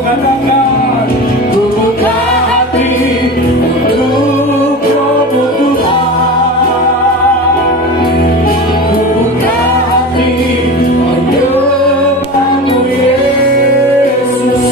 katakan, ku buka hati untuk kebutuhan. Ku buka hati menyembahmu Yesus.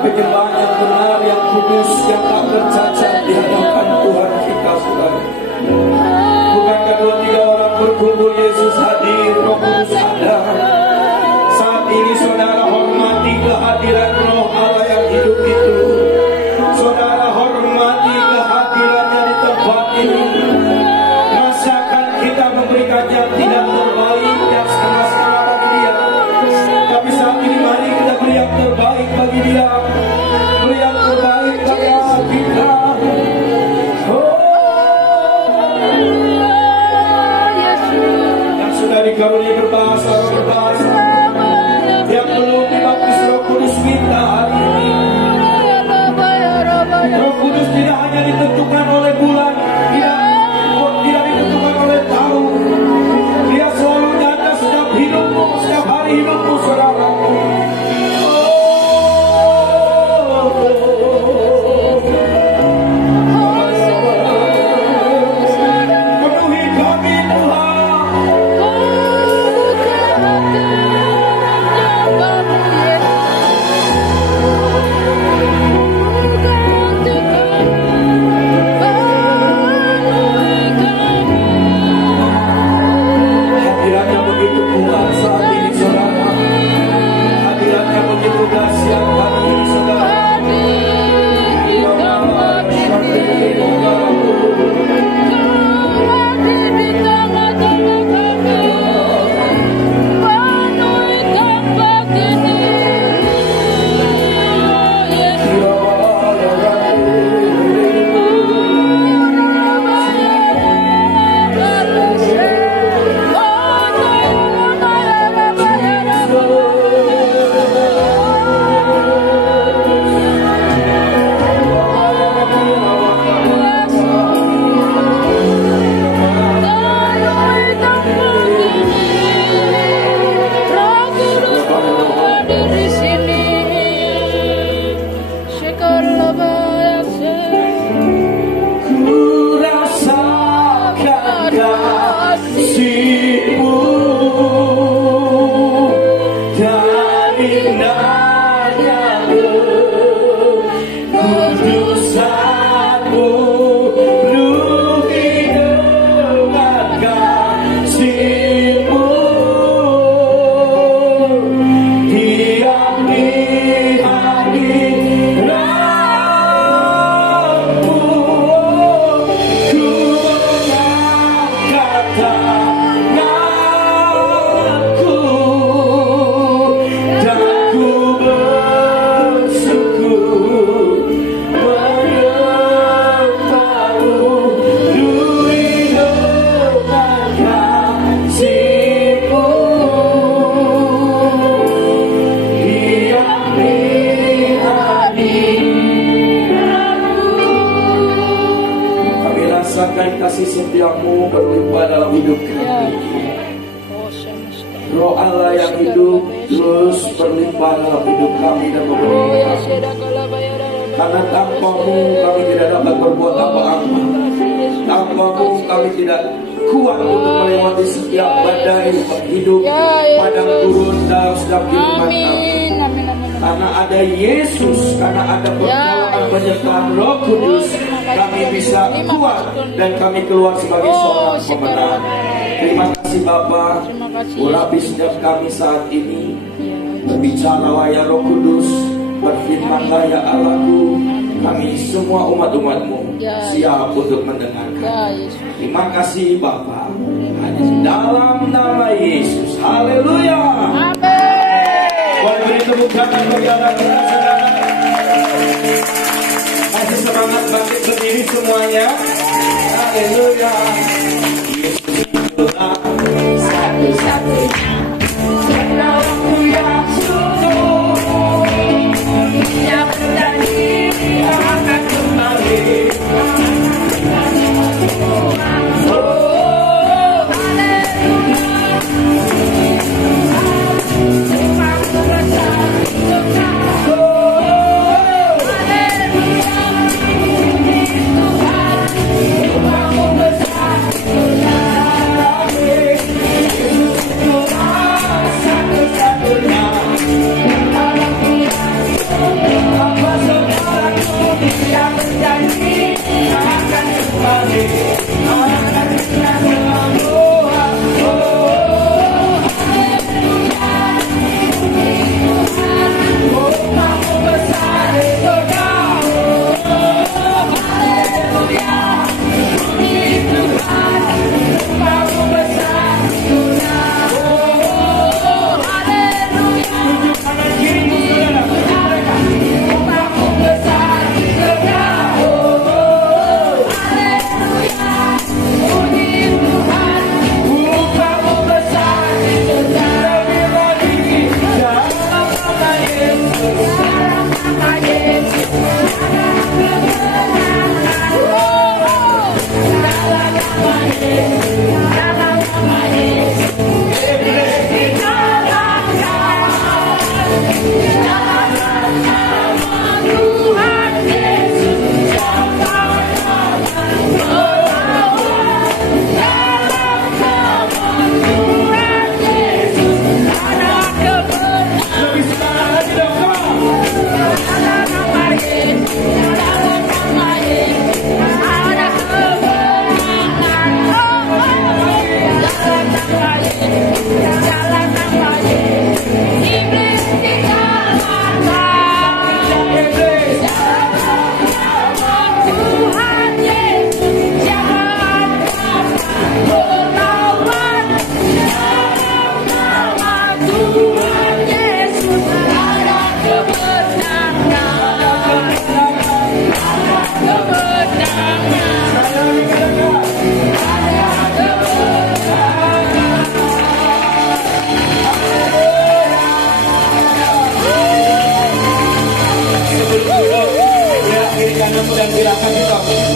Penyembahan yang benar, yang kudus, yang tak bercacat di hadapan Tuhan kita, saudara. Bukankah 2-3 orang berkumpul, Yesus hadir, Roh Kudus ada. Saat ini saudara hormati kehadiran Roh Allah yang hidup itu. Saudara hormati kehadirannya di tempat ini. Rasakan kita memberikannya tidak terbaik dan setengah-setengah bagi dia. Tapi saat ini mari kita beri yang terbaik bagi dia. Beri yang terbaik bagi kita. Oh, Yesus. setiamu berlimpah dalam hidup kami. Roh Allah yang hidup terus berlimpah dalam hidup kami dan memenuhi kami. Karena tanpamu kami tidak dapat berbuat apa-apa. Tanpamu kami tidak kuat untuk melewati setiap badai hidup, padang gurun dalam setiap kehidupan kami. Karena ada Yesus, karena ada pertolongan penyertaan Roh Kudus, kami bisa kuat dan kami keluar sebagai seorang pemenang. Terima kasih Bapa, urapi setiap kami saat ini. Berbicaralah ya Roh Kudus, berfirmanlah ya Allahku. Kami semua umat-umat-Mu siap untuk mendengarkan. Terima kasih Bapa, hanya dalam nama Yesus. Haleluya. Boleh beri tepuk tangan bagi Allah, saudara. Masih semangat bangkit berdiri semuanya. Haleluya. Yesus itulah satu-satunya penolongku yang sungguh. Dia berjanji akan kembali.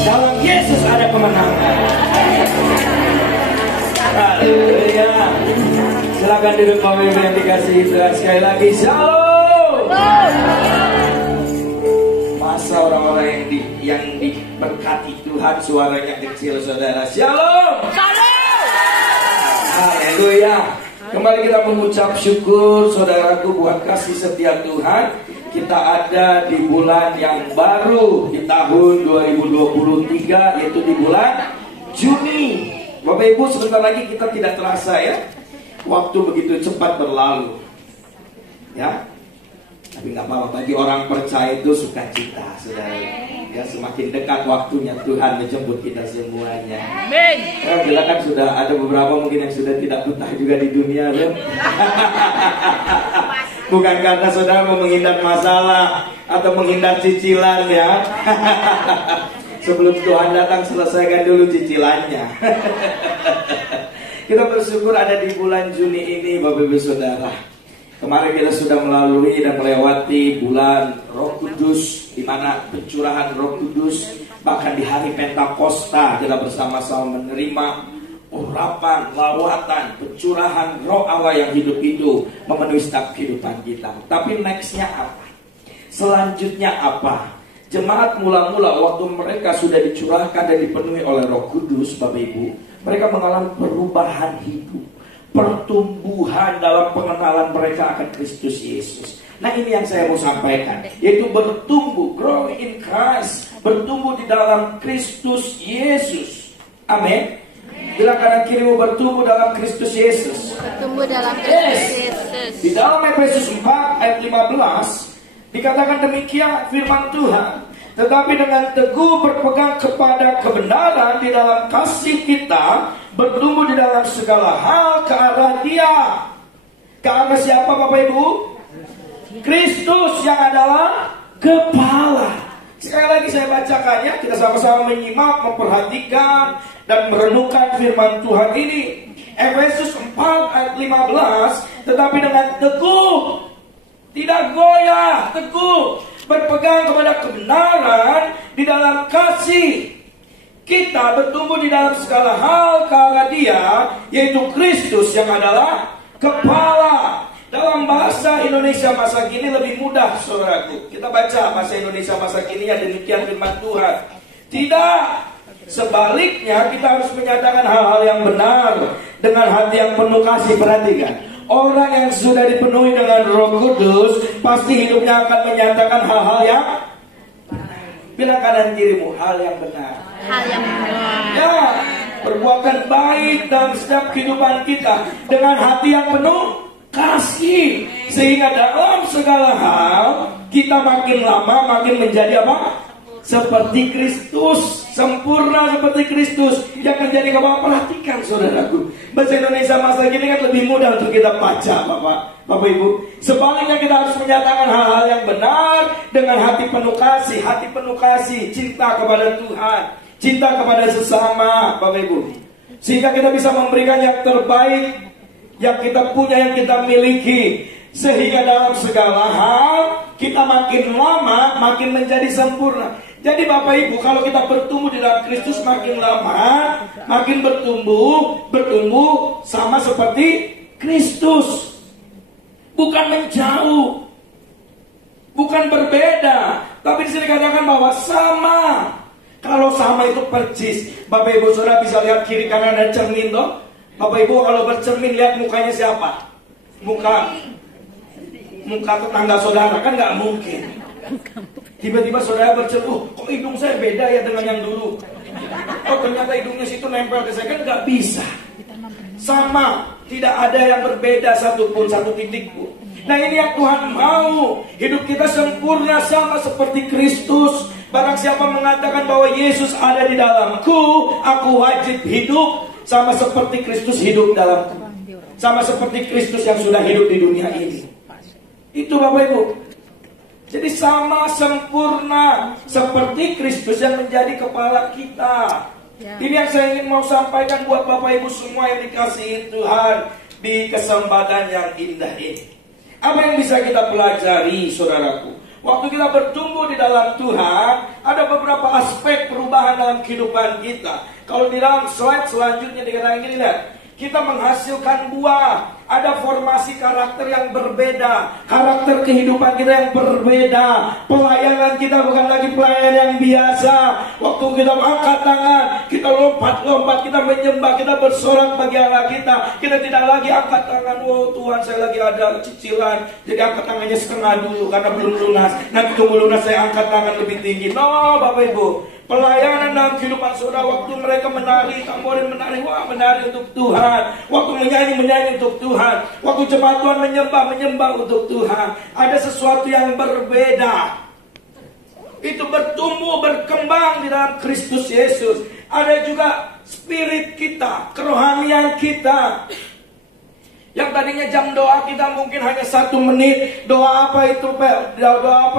Dalam Yesus ada kemenangan. Haleluya. Silakan duduk Bapak Ibu yang dikasihi Tuhan. Sekali lagi shalom. Masa orang-orang yang diberkati Tuhan suaranya kecil saudara. Shalom. Haleluya. Kembali kita mengucap syukur saudaraku buat kasih setia Tuhan. Kita ada di bulan yang baru di tahun 2023, yaitu di bulan Juni. Bapak Ibu, sebentar lagi kita tidak terasa ya, waktu begitu cepat berlalu ya. Tapi nggak apa-apa, bagi orang percaya itu sukacita saudara ya. Semakin dekat waktunya Tuhan menjemput kita semuanya. Amin. Ya, bila kan sudah ada beberapa mungkin yang sudah tidak betah juga di dunia loh. Bukan karena saudara mau menghindar masalah atau menghindar cicilan ya. Sebelum Tuhan datang selesaikan dulu cicilannya. Kita bersyukur ada di bulan Juni ini Bapak Ibu Saudara. Kemarin kita sudah melalui dan melewati bulan Roh Kudus, di mana pencurahan Roh Kudus Bahkan di hari Pentakosta kita bersama-sama menerima urapan, lawatan, pencurahan roh Allah yang hidup itu memenuhi setiap kehidupan kita. Tapi nextnya apa? Selanjutnya apa? Jemaat mula-mula waktu mereka sudah dicurahkan dan dipenuhi oleh Roh Kudus, Bapak Ibu, mereka mengalami perubahan hidup, pertumbuhan dalam pengenalan mereka akan Kristus Yesus. Nah, ini yang saya mau sampaikan, yaitu bertumbuh, grow in Christ, bertumbuh di dalam Kristus Yesus. Amin. Bilang kanan kirimu, bertumbuh dalam Kristus Yesus. Bertumbuh dalam Kristus Yesus. Di dalam Efesus 4 ayat 15 dikatakan demikian firman Tuhan. Tetapi dengan teguh berpegang kepada kebenaran di dalam kasih kita, bertumbuh di dalam segala hal ke arah Dia. Ke arah siapa, Bapak Ibu? Kristus yang adalah kepala. Sekali lagi saya bacakannya, kita sama-sama menyimak, memperhatikan dan merenungkan firman Tuhan ini. Efesus 4 ayat 15, tetapi dengan teguh, tidak goyah, teguh, berpegang kepada kebenaran di dalam kasih, kita bertumbuh di dalam segala hal ke arah Dia, yaitu Kristus yang adalah kepala. Dalam bahasa Indonesia masa kini lebih mudah, saudaraku. Kita baca bahasa Indonesia masa kini ya, demikian firman Tuhan. Tidak, sebaliknya kita harus menyatakan hal-hal yang benar dengan hati yang penuh kasih. Perhatikan, orang yang sudah dipenuhi dengan Roh Kudus pasti hidupnya akan menyatakan hal-hal yang benar. Bilang kanan kirimu, hal yang benar. Hal yang benar. Ya, perbuatan baik dalam setiap kehidupan kita dengan hati yang penuh kasih, sehingga dalam segala hal kita makin lama makin menjadi apa? Seperti Kristus, sempurna seperti Kristus yang menjadi kepala. Perhatikan saudaraku, bahasa Indonesia masa kini kan lebih mudah untuk kita baca, Bapak Ibu. Sebaliknya kita harus menyatakan hal-hal yang benar dengan hati penuh kasih, cinta kepada Tuhan, cinta kepada sesama, Bapak Ibu, sehingga kita bisa memberikan yang terbaik yang kita punya, yang kita miliki, sehingga dalam segala hal kita makin lama makin menjadi sempurna. Jadi Bapak Ibu, kalau kita bertumbuh di dalam Kristus, makin lama makin bertumbuh sama seperti Kristus. Bukan menjauh, bukan berbeda, tapi di sini katakan bahwa sama. Kalau sama itu persis. Bapak Ibu Saudara bisa lihat kiri kanan ada cermin toh. Bapak Ibu kalau bercermin lihat mukanya siapa? Muka tetangga saudara, kan nggak mungkin. Tiba-tiba saudara bercermin, kok hidung saya beda ya dengan yang dulu? Oh ternyata hidungnya situ nempel ke saya, kan nggak bisa. Sama, tidak ada yang berbeda satupun, satu titik pun. Nah ini yang Tuhan mau, hidup kita sempurna sama seperti Kristus. Barang siapa mengatakan bahwa Yesus ada di dalamku, aku wajib hidup sama seperti Kristus hidup dalamku, sama seperti Kristus yang sudah hidup di dunia ini. Itu Bapak Ibu. Jadi sama sempurna seperti Kristus yang menjadi kepala kita. Ini yang saya ingin mau sampaikan buat Bapak Ibu semua yang dikasihi Tuhan di kesempatan yang indah ini. Apa yang bisa kita pelajari, saudaraku? Waktu kita bertumbuh di dalam Tuhan, ada beberapa aspek perubahan dalam kehidupan kita. Kalau di dalam slide selanjutnya dikatakan gini, lihat, kita menghasilkan buah. Ada formasi karakter yang berbeda, karakter kehidupan kita yang berbeda. Pelayanan kita bukan lagi pelayanan yang biasa. Waktu kita angkat tangan, kita lompat-lompat, kita menyembah, kita bersorak bagi Allah kita. Kita tidak lagi angkat tangan, oh Tuhan saya lagi ada cicilan, jadi angkat tangannya setengah dulu karena belum lunas. Nanti tunggu lunas saya angkat tangan lebih tinggi. No Bapak Ibu, pelayanan dalam kehidupan saudara, waktu mereka menari, tamborin menari, wah menari untuk Tuhan. Waktu menyanyi untuk Tuhan. Waktu jemaat Tuhan menyembah untuk Tuhan. Ada sesuatu yang berbeda. Itu bertumbuh, berkembang di dalam Kristus Yesus. Ada juga spirit kita, kerohanian kita. Yang tadinya jam doa kita mungkin hanya 1 menit. Doa apa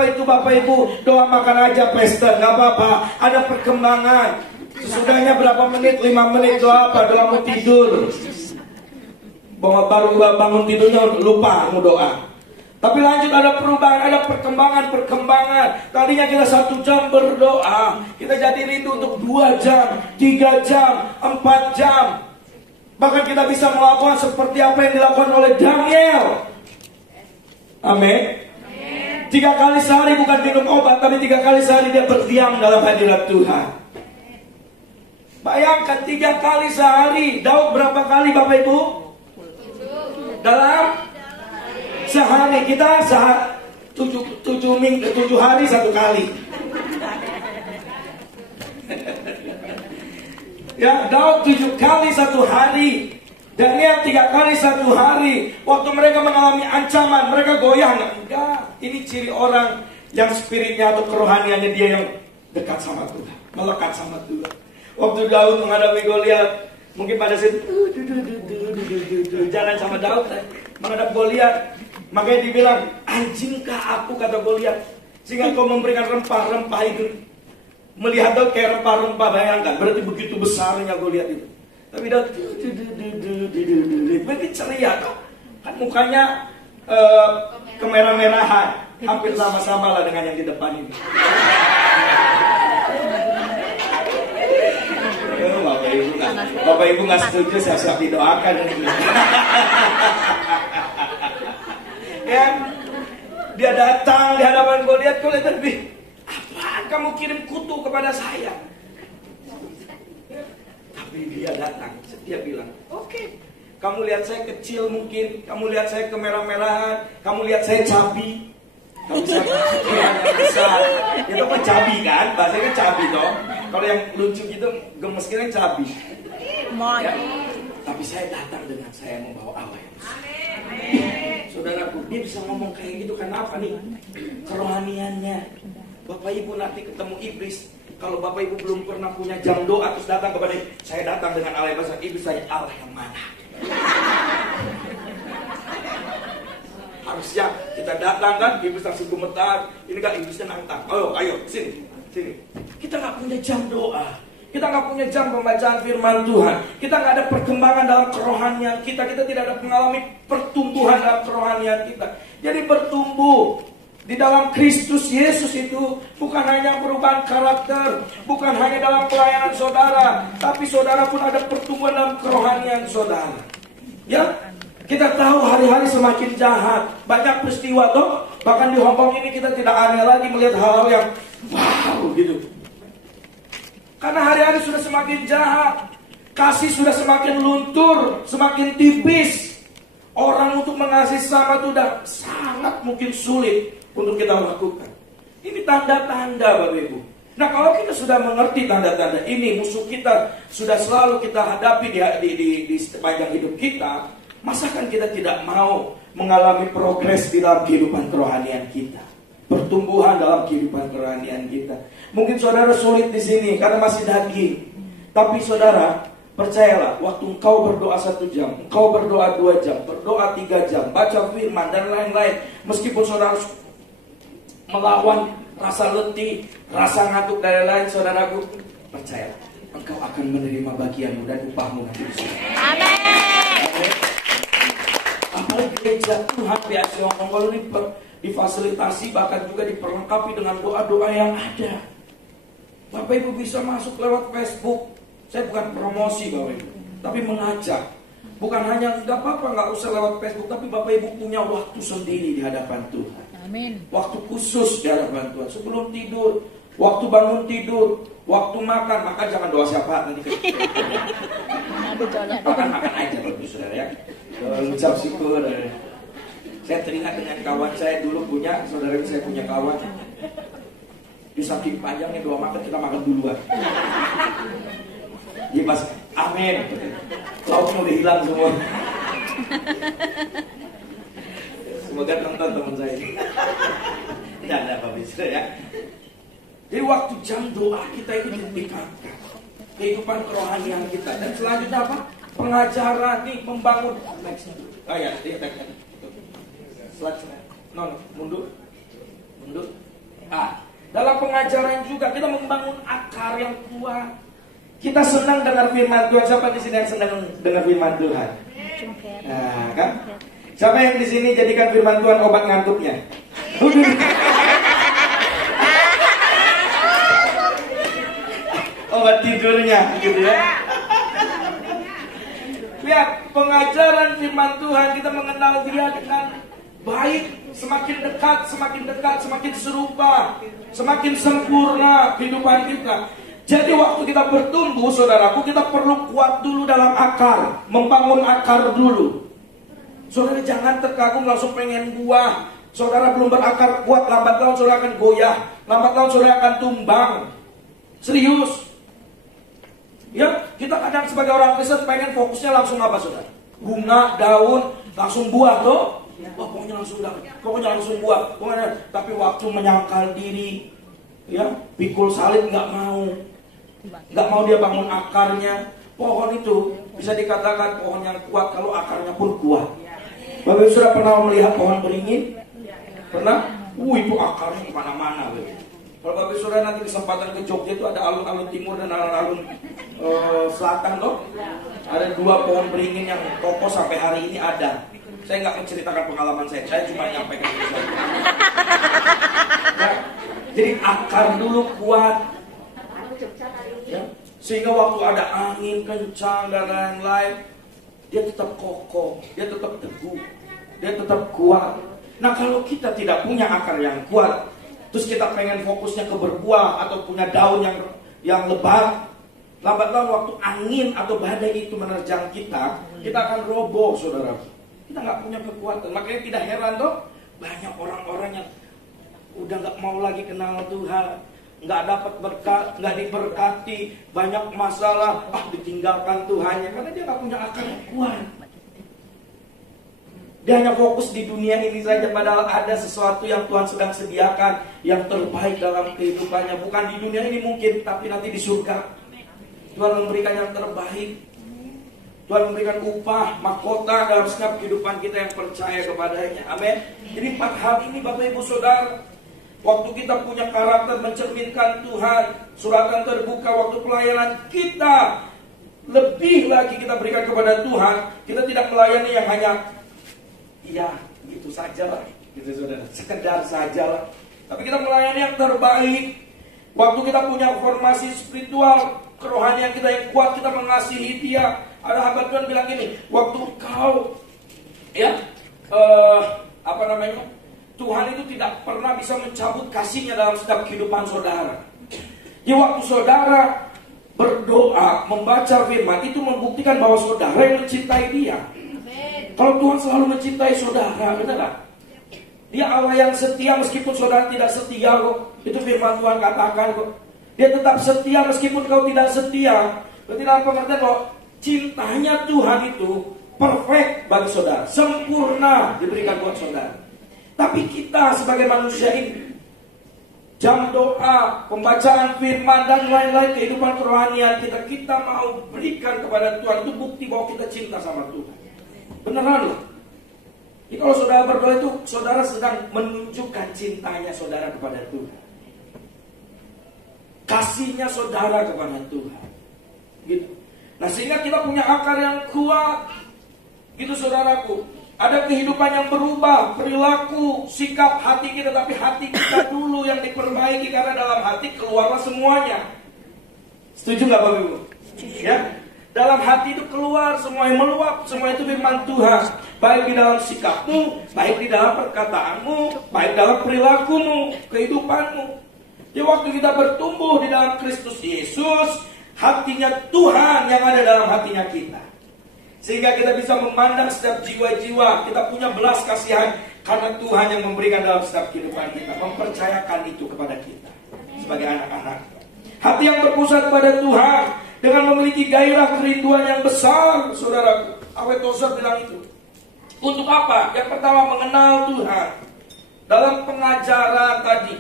itu Bapak Ibu? Doa makan aja pesta, gak apa-apa. Ada perkembangan. Sesudahnya berapa menit? 5 menit doa apa? Doa mau tidur. Baru bangun tidurnya lupa mau doa. Tapi lanjut ada perubahan, ada perkembangan. Tadinya kita 1 jam berdoa, kita jadi rindu untuk 2 jam, 3 jam, 4 jam. Bahkan kita bisa melakukan seperti apa yang dilakukan oleh Daniel. Amin. 3 kali sehari bukan minum obat, tapi 3 kali sehari dia berdiam dalam hadirat Tuhan. Bayangkan 3 kali sehari. Daud berapa kali Bapak Ibu? Dalam sehari. Kita 7 hari 1 kali. Ya, Daud 7 kali 1 hari. Daniel 3 kali 1 hari. Waktu mereka mengalami ancaman, mereka goyah enggak? Ini ciri orang yang spiritnya atau kerohaniannya dia yang dekat sama Tuhan, melekat sama Tuhan. Waktu Daud menghadapi Goliat, mungkin pada saat jalan sama Daud menghadap Goliat, makanya dibilang, anjingkah aku, kata Goliat, sehingga kau memberikan rempah-rempah itu. Melihat Daud kayak rempah-rempah, bayangkan, berarti begitu besarnya Goliat itu. Tapi Daud berarti ceria kan mukanya kemerah-merahan, hampir sama-sama lah dengan yang di depan ini. Bapak Ibu nggak setuju, saya siap didoakan. Ya, dia datang di hadapan Goliat, Goliat lebih, apaan kamu kirim kutu kepada saya? Tapi dia datang, dia bilang, oke. Kamu lihat saya kecil mungkin, kamu lihat saya kemerah-merahan, kamu lihat saya cabi, kamu saya besar. Itu kan cabi kan, bahasanya cabi toh. Kalau yang lucu gitu, gemes kira cabi. Ya. Tapi saya datang dengan saya membawa Allah yang besar. Saudaraku, dia bisa ngomong kayak gitu karena apa nih? Kerohaniannya. Bapak Ibu nanti ketemu iblis. Kalau Bapak Ibu belum pernah punya jam doa terus datang kepada saya, datang dengan Allah yang besar, iblis saya, Allah yang mana? Harusnya kita datang kan, iblis langsung gemetar. Ini kan iblisnya nantang. Ayo, sini. Kita nggak punya jam doa, kita nggak punya jam pembacaan firman Tuhan, kita nggak ada perkembangan dalam kerohanian kita tidak ada mengalami pertumbuhan dalam kerohanian kita. Jadi bertumbuh di dalam Kristus Yesus itu bukan hanya perubahan karakter, bukan hanya dalam pelayanan saudara, tapi saudara pun ada pertumbuhan dalam kerohanian saudara. Ya, kita tahu hari-hari semakin jahat, banyak peristiwa toh. Bahkan di Hong Kong ini kita tidak aneh lagi melihat hal-hal yang wow gitu. Karena hari-hari sudah semakin jahat, kasih sudah semakin luntur, semakin tipis. Orang untuk mengasihi sama itu sudah sangat mungkin sulit untuk kita lakukan. Ini tanda-tanda Bapak Ibu. Nah, kalau kita sudah mengerti tanda-tanda ini, musuh kita sudah selalu kita hadapi di sepanjang hidup kita, masakan kita tidak mau mengalami progres di dalam kehidupan kerohanian kita, pertumbuhan dalam kehidupan kerohanian kita. Mungkin saudara sulit di sini karena masih daging, tapi saudara percayalah, waktu engkau berdoa 1 jam, engkau berdoa 2 jam, berdoa 3 jam, baca firman dan lain-lain, meskipun saudara melawan rasa letih, rasa ngantuk dan lain-lain, saudaraku, percayalah, engkau akan menerima bagianmu dan upahmu nanti di surga. Amin. Apalagi gereja Tuhan di Asia Hong Kong kalau ini difasilitasi, bahkan juga diperlengkapi dengan doa-doa yang ada. Bapak Ibu bisa masuk lewat Facebook. Saya bukan promosi Bapak Ibu, tapi mengajak. Bukan hanya nggak apa-apa, nggak usah lewat Facebook, tapi Bapak Ibu punya waktu sendiri di hadapan Tuhan. Amin. Waktu khusus di hadapan Tuhan. Sebelum tidur, waktu bangun tidur, waktu makan jangan doa syafaat nanti. Makan aja Bapak Saudara ya. Ucap syukur. Saya teringat dengan kawan saya dulu punya, saudara saya punya kawan. Di saking panjangnya doa makan, kita makan duluan. Dia pas amin, lauknya udah hilang semua. Semoga nonton teman saya ini. Tidak ada apa bisa ya. Jadi waktu jam doa kita itu ditingkatkan, kehidupan kerohanian kita. Dan selanjutnya apa? Pengajaran nih, membangun. Next. Ya, selanjutnya. Mundur. Dalam pengajaran juga kita membangun akar yang kuat. Kita senang dengar firman Tuhan. Siapa di sini yang senang dengar firman Tuhan? Nah, kan? Siapa yang di sini jadikan firman Tuhan obat ngantuknya? Obat tidurnya, gitu ya. Lihat, pengajaran firman Tuhan, kita mengenal dia dengan baik, semakin dekat, semakin serupa, semakin sempurna kehidupan kita. Jadi waktu kita bertumbuh, saudaraku, kita perlu kuat dulu dalam akar, membangun akar dulu. Saudara jangan terkagum langsung pengen buah. Saudara belum berakar kuat, lambat laun saudara akan goyah, lambat laun saudara akan tumbang. Serius. Ya, kita kadang sebagai orang Kristen pengen fokusnya langsung apa, saudara? Bunga, daun, langsung buah tuh. Wah, pokoknya langsung buah. Pokoknya, tapi waktu menyangkal diri, ya, pikul salib nggak mau dia bangun akarnya. Pohon itu bisa dikatakan pohon yang kuat kalau akarnya pun kuat. Bapak sudah pernah melihat pohon beringin? Pernah? Itu akarnya kemana-mana. Kalau Bapak sudah nanti kesempatan ke Jogja itu ada alun-alun timur dan alun-alun selatan loh. Ada 2 pohon beringin yang kokoh sampai hari ini ada. Saya nggak menceritakan pengalaman saya cuma nyampaikan itu saja. Nah, jadi akar dulu kuat, ya, sehingga waktu ada angin kencang dan lain-lain, dia tetap kokoh, dia tetap teguh, dia tetap kuat. Nah kalau kita tidak punya akar yang kuat, terus kita pengen fokusnya ke berbuah atau punya daun yang lebat, lambat laun waktu angin atau badai itu menerjang kita akan roboh, saudara. Kita nggak punya kekuatan. Makanya tidak heran dong, banyak orang-orang yang udah nggak mau lagi kenal Tuhan, nggak dapat berkat, nggak diberkati, banyak masalah, ditinggalkan Tuhannya karena dia nggak punya akar yang kuat. Dia hanya fokus di dunia ini saja, padahal ada sesuatu yang Tuhan sedang sediakan yang terbaik dalam kehidupannya. Bukan di dunia ini mungkin, tapi nanti di surga Tuhan memberikan yang terbaik. Tuhan memberikan upah, mahkota dalam setiap kehidupan kita yang percaya kepadanya. Amin. Jadi 4 hal ini Bapak Ibu Saudara, waktu kita punya karakter mencerminkan Tuhan, suratan terbuka, waktu pelayanan kita lebih lagi kita berikan kepada Tuhan. Kita tidak melayani yang hanya gitu saja lah, gitu saudara, sekedar saja lah. Tapi kita melayani yang terbaik. Waktu kita punya formasi spiritual, kerohanian kita yang kuat, kita mengasihi dia. Ada hamba Tuhan bilang gini, waktu kau Tuhan itu tidak pernah bisa mencabut kasihnya dalam setiap kehidupan saudara. Jadi waktu saudara berdoa, membaca firman, itu membuktikan bahwa saudara yang mencintai dia. Kalau Tuhan selalu mencintai saudara, benar gak? Dia Allah yang setia meskipun saudara tidak setia kok. Itu firman Tuhan katakan kok. Dia tetap setia meskipun kau tidak setia. Berarti dalam pengertian bahwa cintanya Tuhan itu perfect bagi saudara, sempurna diberikan buat saudara. Tapi kita sebagai manusia ini, jam doa, pembacaan firman dan lain-lain kehidupan kerohanian kita mau berikan kepada Tuhan, itu bukti bahwa kita cinta sama Tuhan. Beneran loh. Jadi kalau saudara berdoa itu saudara sedang menunjukkan cintanya saudara kepada Tuhan, kasihnya saudara kepada Tuhan, gitu. Nah sehingga kita punya akar yang kuat, gitu saudaraku. Ada kehidupan yang berubah, perilaku, sikap hati kita, tapi hati kita dulu yang diperbaiki karena dalam hati keluarlah semuanya. Setuju nggak Bapak Ibu? Ya, dalam hati itu keluar semua yang meluap, semua itu firman Tuhan. Baik di dalam sikapmu, baik di dalam perkataanmu, baik dalam perilakumu, kehidupanmu. Jadi waktu kita bertumbuh di dalam Kristus Yesus, hatinya Tuhan yang ada dalam hatinya kita. Sehingga kita bisa memandang setiap jiwa-jiwa, kita punya belas kasihan karena Tuhan yang memberikan dalam setiap kehidupan kita, mempercayakan itu kepada kita sebagai anak-anak. Hati yang berpusat pada Tuhan dengan memiliki gairah kerinduan yang besar, saudaraku. Awet Tozer bilang itu. Untuk apa? Yang pertama, mengenal Tuhan dalam pengajaran tadi.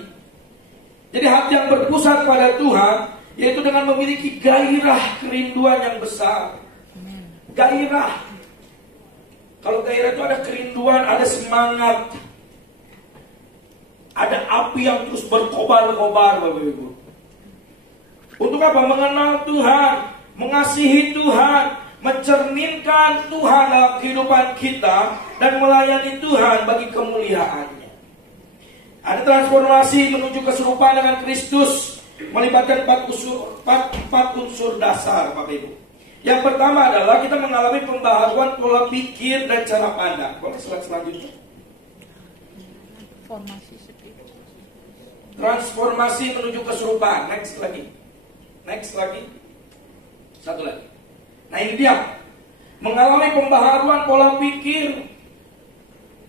Jadi hati yang berpusat pada Tuhan, yaitu dengan memiliki gairah kerinduan yang besar. Gairah. Kalau gairah itu ada kerinduan, ada semangat, ada api yang terus berkobar-kobar, Bapak Ibu. Untuk apa? Mengenal Tuhan, mengasihi Tuhan, mencerminkan Tuhan dalam kehidupan kita dan melayani Tuhan bagi kemuliaannya. Ada transformasi menuju keserupaan dengan Kristus, melibatkan empat unsur dasar, Bapak Ibu. Yang pertama adalah kita mengalami pembaharuan pola pikir dan cara pandang. Boleh slide selanjutnya. Transformasi menuju keserupaan. Next lagi. Satu lagi. Nah, ini dia. Mengalami pembaharuan pola pikir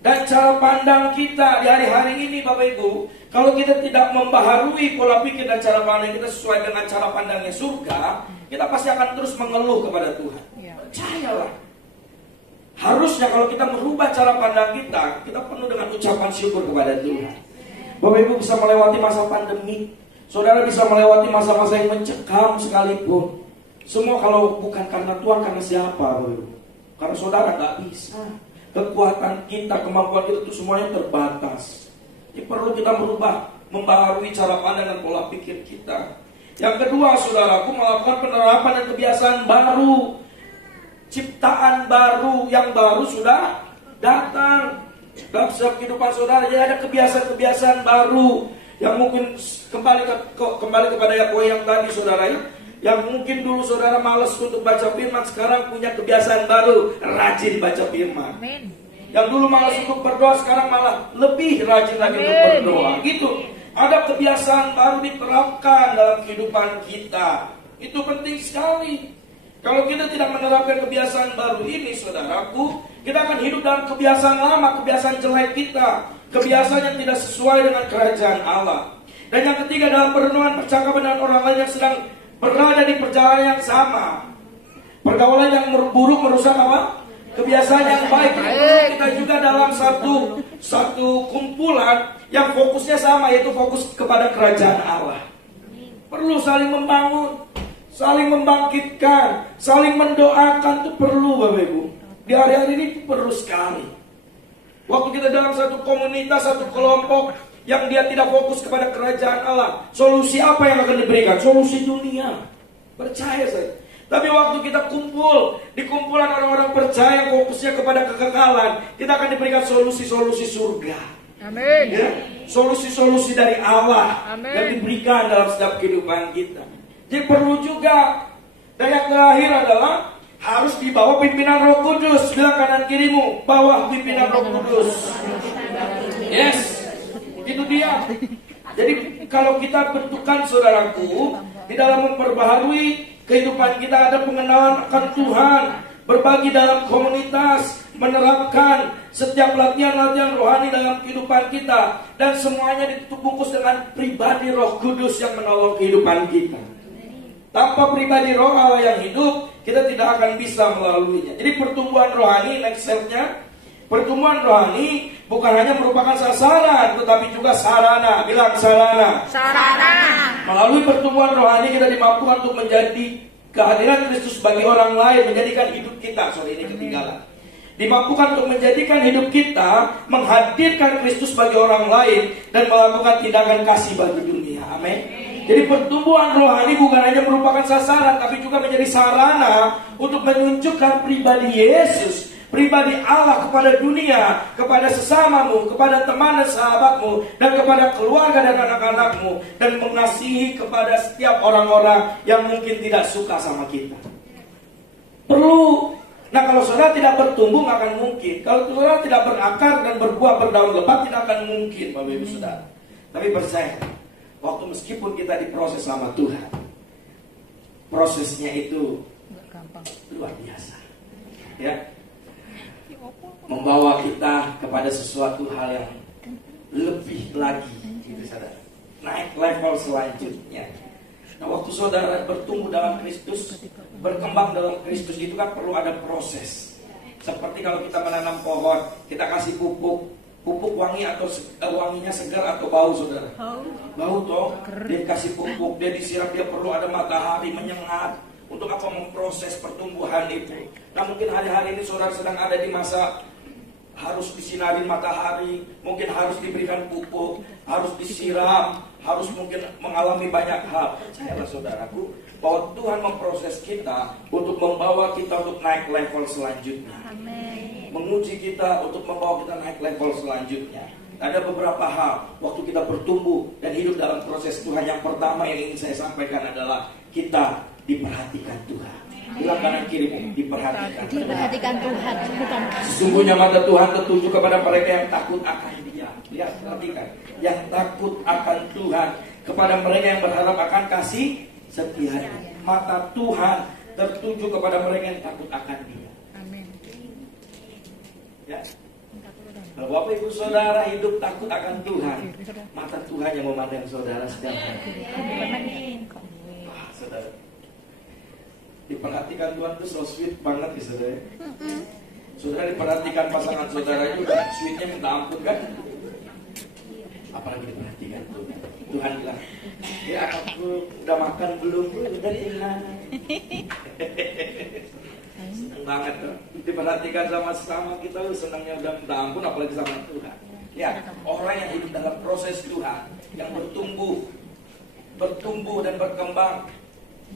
dan cara pandang kita di hari-hari ini, Bapak Ibu. Kalau kita tidak membaharui pola pikir dan cara pandang kita sesuai dengan cara pandangnya surga, kita pasti akan terus mengeluh kepada Tuhan. Percayalah. Harusnya kalau kita merubah cara pandang kita penuh dengan ucapan syukur kepada Tuhan. Bapak Ibu bisa melewati masa pandemi, saudara bisa melewati masa-masa yang mencekam sekalipun. Semua kalau bukan karena Tuhan, karena siapa, Bapak Ibu? Karena saudara gak bisa. Kekuatan kita, kemampuan kita itu semuanya terbatas. Ini perlu kita merubah, membaharui cara pandang dan pola pikir kita. Yang kedua, saudaraku, melakukan penerapan dan kebiasaan baru. Ciptaan baru, yang baru sudah datang dalam setiap kehidupan saudara. Jadi ada kebiasaan-kebiasaan baru yang mungkin kembali kepada yang tadi, saudara, yang mungkin dulu saudara malas untuk baca firman, sekarang punya kebiasaan baru, rajin baca firman. Amen. Yang dulu malas untuk berdoa, sekarang malah lebih rajin lagi untuk berdoa. Gitu. Ada kebiasaan baru diterapkan dalam kehidupan kita. Itu penting sekali. Kalau kita tidak menerapkan kebiasaan baru ini, saudaraku, kita akan hidup dalam kebiasaan lama, kebiasaan jelek kita, kebiasaan yang tidak sesuai dengan kerajaan Allah. Dan yang ketiga, dalam perenungan percakapan dengan orang lain yang sedang berada di perjalanan yang sama, pergaulan yang buruk merusak apa? Kebiasaan yang baik. Kita juga dalam satu kumpulan yang fokusnya sama, yaitu fokus kepada kerajaan Allah. Perlu saling membangun, saling membangkitkan, saling mendoakan, itu perlu, Bapak Ibu. Di hari-hari ini perlu sekali. Waktu kita dalam satu komunitas, satu kelompok yang dia tidak fokus kepada kerajaan Allah, solusi apa yang akan diberikan? Solusi dunia. Percaya saya. Tapi waktu kita kumpul di kumpulan orang-orang percaya fokusnya kepada kekekalan, kita akan diberikan solusi-solusi surga. Amin. Ya, solusi-solusi dari Allah. Amin. Yang diberikan dalam setiap kehidupan kita. Jadi perlu juga. Dan yang terakhir adalah harus di bawah pimpinan Roh Kudus. Bilang kanan kirimu, bawah pimpinan Roh Kudus. Yes, itu dia. Jadi kalau kita bentukan, saudaraku, di dalam memperbaharui kehidupan kita, ada pengenalan akan Tuhan, berbagi dalam komunitas, menerapkan setiap latihan-latihan rohani dalam kehidupan kita, dan semuanya dibungkus dengan pribadi Roh Kudus yang menolong kehidupan kita. Tanpa pribadi Roh Allah yang hidup, kita tidak akan bisa melaluinya. Jadi pertumbuhan rohani, next step-nya, pertumbuhan rohani bukan hanya merupakan sasaran, tetapi juga sarana. Bilang sarana. Sarana. Melalui pertumbuhan rohani kita dimampukan untuk menjadi kehadiran Kristus bagi orang lain, menjadikan hidup kita. Sorry, ini ketinggalan. Dimampukan untuk menjadikan hidup kita, menghadirkan Kristus bagi orang lain, dan melakukan tindakan kasih bagi dunia. Amin. Jadi pertumbuhan rohani bukan hanya merupakan sasaran, tapi juga menjadi sarana untuk menunjukkan pribadi Yesus, pribadi Allah kepada dunia, kepada sesamamu, kepada teman dan sahabatmu, dan kepada keluarga dan anak-anakmu, dan mengasihi kepada setiap orang-orang yang mungkin tidak suka sama kita. Perlu. Nah, kalau saudara tidak bertumbuh, nggak akan mungkin. Kalau saudara tidak berakar dan berbuah berdaun lebat, tidak akan mungkin, Bapak Ibu Saudara. Tapi percaya, waktu meskipun kita diproses sama Tuhan, prosesnya itu luar biasa, ya, membawa kita kepada sesuatu hal yang lebih lagi, gitu, saudara. Naik level selanjutnya. Nah, waktu saudara bertumbuh dalam Kristus, berkembang dalam Kristus, itu kan perlu ada proses. Seperti kalau kita menanam pohon, kita kasih pupuk wangi atau wanginya segar atau bau, saudara? Bau toh. Dia kasih pupuk, dia disiram, dia perlu ada matahari menyengat. Untuk apa? Memproses pertumbuhan itu. Nah, mungkin hari-hari ini saudara sedang ada di masa harus disinari matahari, mungkin harus diberikan pupuk, harus disiram, harus mungkin mengalami banyak hal. Percayalah saudaraku, bahwa Tuhan memproses kita untuk membawa kita untuk naik level selanjutnya. Amin. Menguji kita untuk membawa kita naik level selanjutnya. Ada beberapa hal waktu kita bertumbuh dan hidup dalam proses Tuhan. Yang pertama yang ingin saya sampaikan adalah kita diperhatikan Tuhan. Bilang kanan kirimu, diperhatikan. Diperhatikan Tuhan, bukan. Sesungguhnya mata Tuhan tertuju kepada mereka yang takut akan Dia. Lihat, perhatikan. Yang takut akan Tuhan, kepada mereka yang berharap akan kasih setia. Mata Tuhan tertuju kepada mereka yang takut akan Dia. Amin. Ya. Kalau Bapak Ibu Saudara hidup takut akan Tuhan, mata Tuhan yang memandang saudara setiap hari. Wah, saudara, diperhatikan Tuhan itu so sweet banget ya saudara. Saudara diperhatikan pasangan saudara itu udah sweetnya minta ampun kan? Apalagi diperhatikan Tuhan. Tuhan bilang, ya aku udah makan belum? Udah Tuhan. Senang banget tuh. Diperhatikan sama kita, senangnya udah minta ampun, apalagi sama Tuhan. Ya, orang yang hidup dalam proses Tuhan, yang bertumbuh dan berkembang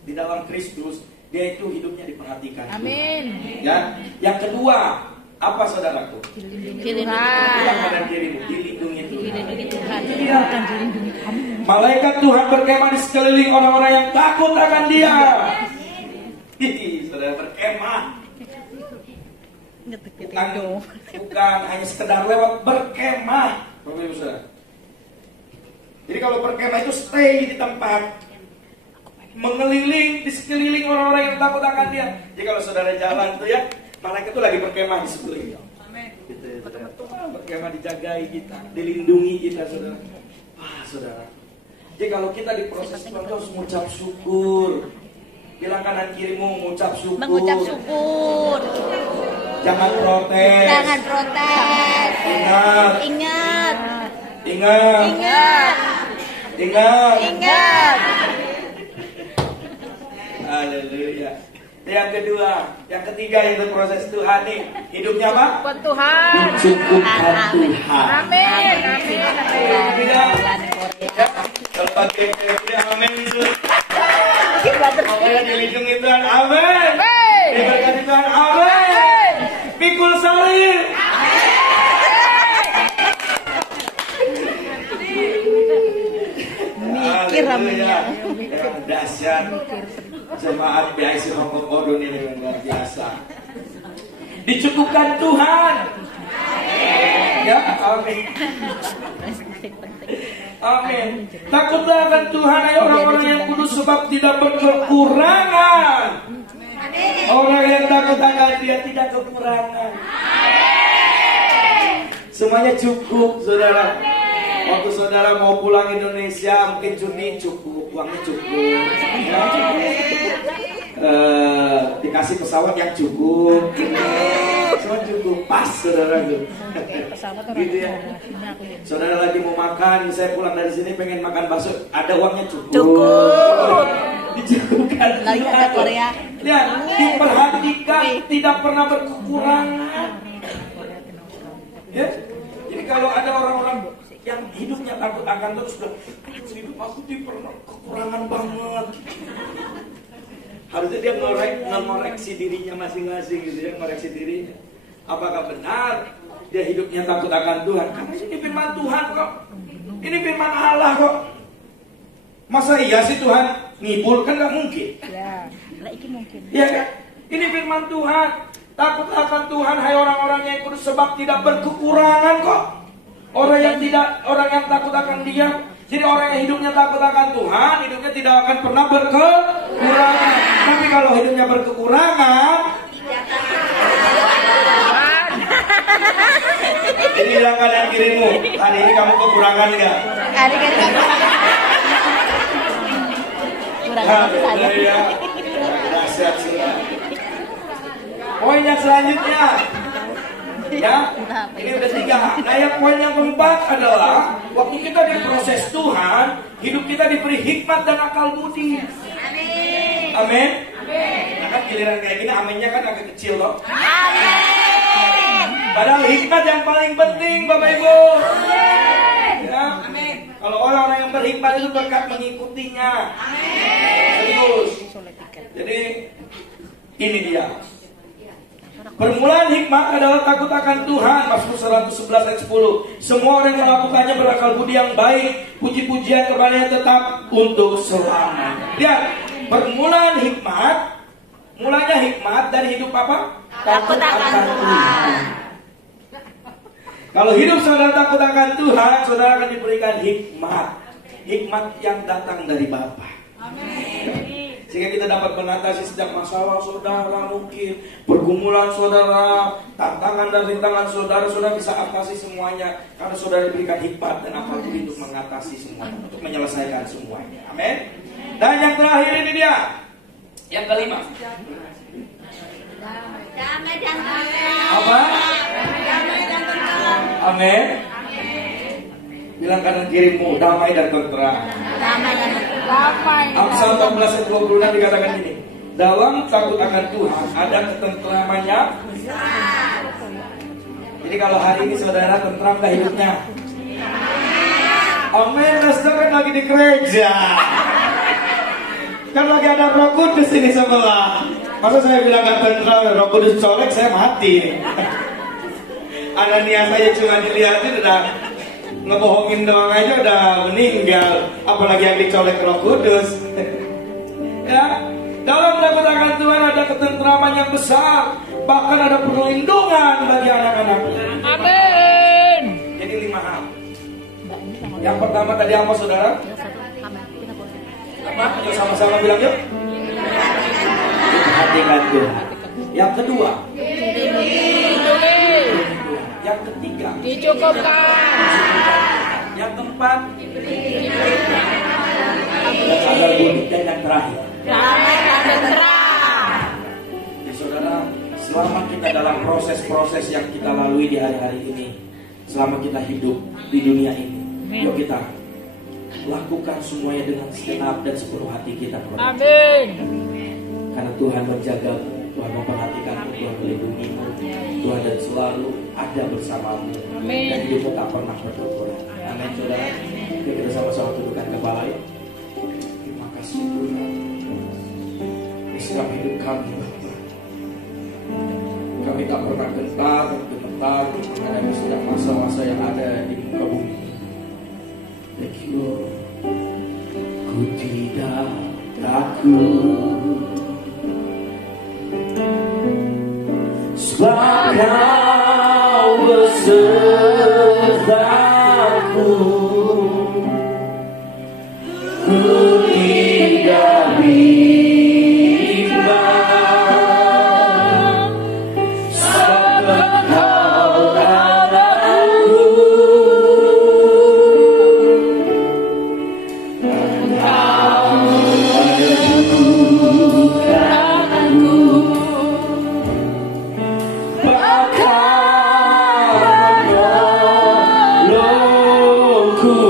di dalam Kristus, dia itu hidupnya diperhatikan. Amin. Ya, yang kedua, apa saudaraku? Dilindungi Bilang Tuhan. pada dirimu, dilindungi Tuhan. Dilindungi Tuhan. Iya. Bukan dilindungi kamu. Malaikat Tuhan berkemah di sekeliling orang-orang yang takut akan Dia. Hihi, saudara, berkemah. Bukan hanya sekedar lewat, berkemah. Bapak Ibu Saudara. Jadi kalau berkemah itu stay di tempat, mengeliling di sekeliling orang-orang yang takut akan Dia. Jadi kalau saudara jalan tuh ya, malaikat itu lagi berkemah di sekeliling. Amin. Gitu, saudara. Berkemah dijagai kita, dilindungi kita, saudara. Wah, saudara. Jadi kalau kita diproses Tuhan harus mengucap syukur. Bilang kanan kirimu, mengucap syukur. Mengucap syukur. Jangan protes. Jangan protes. Ingat. Ingat. Ingat. Ingat. Ingat. Ingat. Haleluya. Yang kedua, yang ketiga itu proses Tuhan nih. Hidupnya apa? Buat Tuhan. Dicukupkan Tuhan. Amin. Amin. Ya. Kalau pakai amin. Pokoknya dilindungi Tuhan. Amin. Diberkati Tuhan. Amin. Pikul salib. Mikir aminnya. Dahsyat. Jemaat BIC Hong Kong Odon ini luar biasa. Dicukupkan Tuhan. Ya, amin. Amin. Takutlah akan Tuhan, hai orang-orang yang kudus, sebab tidak berkekurangan. Orang yang takut akan Dia tidak kekurangan. Semuanya cukup, saudara. Waktu saudara mau pulang Indonesia, mungkin Juni cukup, uangnya cukup. Dikasih pesawat yang cukup. Semua cukup, pas saudara tuh. Gitu ya. Saudara lagi mau makan, saya pulang dari sini pengen makan bakso, ada uangnya cukup. Cukup. Dicukupkan. Lagi ada Korea. Lihat, diperhatikan, tidak pernah berkekurangan. Ya, jadi kalau ada orang-orang yang hidupnya takut akan terus sudah hidup aku pernah kekurangan banget. Harusnya dia ngoreksi dirinya masing-masing gitu ya, ngoreksi dirinya. Apakah benar dia hidupnya takut akan Tuhan? Karena ini firman Tuhan kok. Ini firman Allah kok. Masa iya sih Tuhan ngibul? Kan gak mungkin. Ya, ini mungkin. Iya kan? Ini firman Tuhan. Takut akan Tuhan, hai orang-orang yang kudus, sebab tidak berkekurangan kok. Orang yang takut akan Dia. Jadi orang yang hidupnya takut akan Tuhan, hidupnya tidak akan pernah berkekurangan. Tapi kalau hidupnya berkekurangan, ini bilang kanan kirimu, hari ini kamu kekurangan enggak? Hari ini kurang saja. Ya, dahsyat sudah. Poin yang selanjutnya, ya, ini udah 3. Nah, yang poin yang keempat adalah waktu kita diproses Tuhan, hidup kita diberi hikmat dan akal budi. Amin. Amin. Nah kan giliran kayak gini, aminnya kan agak kecil loh. Amin. Padahal hikmat yang paling penting, Bapak Ibu. Ya. Kalau orang-orang yang berhikmat itu berkat mengikutinya. Serius. Jadi ini dia. Permulaan hikmat adalah takut akan Tuhan. Mazmur 111 ayat 10. Semua orang yang melakukannya berakal budi yang baik. Puji-pujian kepadanya tetap untuk selamanya. Lihat, permulaan hikmat, mulanya hikmat dari hidup apa? Takut akan Tuhan. Kalau hidup saudara takut akan Tuhan, saudara akan diberikan hikmat. Hikmat yang datang dari Bapa. Sehingga kita dapat mengatasi setiap masalah saudara mungkin, pergumulan saudara, tantangan dan rintangan saudara bisa atasi semuanya karena saudara diberikan hikmat dan akal budi untuk mengatasi semuanya, untuk menyelesaikan semuanya. Amin. Dan yang terakhir ini dia, yang kelima. Damai dan tentram. Apa? Damai dan tentram. Amin. Bilang kanan kirimu, damai dan tentram. Damai dan tentram. Amsal 14 ayat 26 dikatakan ini. Dalam takut akan Tuhan ada ketentramannya. Jadi kalau hari ini saudara tentram gak hidupnya? Amin. Pastor kan lagi di gereja. Kan lagi ada Roh Kudus ini sebelah. Masa saya bilang gak tentram, Roh Kudus colek saya mati. Ananias saya cuma dilihatin udah ngebohongin doang aja udah meninggal, apalagi yang dicolek Roh Kudus. Ya, dalam takut akan Tuhan ada ketentraman yang besar, bahkan ada perlindungan bagi anak-anaknya. Amin. Jadi 5 hal. Yang pertama tadi apa saudara? Apa? Yuk sama-sama bilang yuk. Perhatikan Tuhan. Yang kedua, yang ketiga, dicukupkan. Yang keempat, ada budi. Dan yang terakhir, jadi saudara, selama kita dalam proses-proses yang kita lalui di hari-hari ini, selama kita hidup di dunia ini, yuk kita lakukan semuanya dengan segenap dan sepenuh hati kita. Amin. Karena Tuhan menjagamu, Tuhan memperhatikanmu, Tuhan melindungimu, Tuhan dan selalu ada bersamamu. Amin. Dan hidupmu tak pernah berkurang. Amin saudara. Kita sama-sama tundukkan kepala ya. Terima kasih Tuhan. Di setiap hidup kami Bapa, kami tak pernah gentar menghadapi setiap masa-masa yang ada di muka bumi. Thank you. Ku tidak takut, sebab Kau besertaku. Ku tidak bimbang, sebab Kau Allahku. Engkau menyembuhkan aku, bahkan menolongku.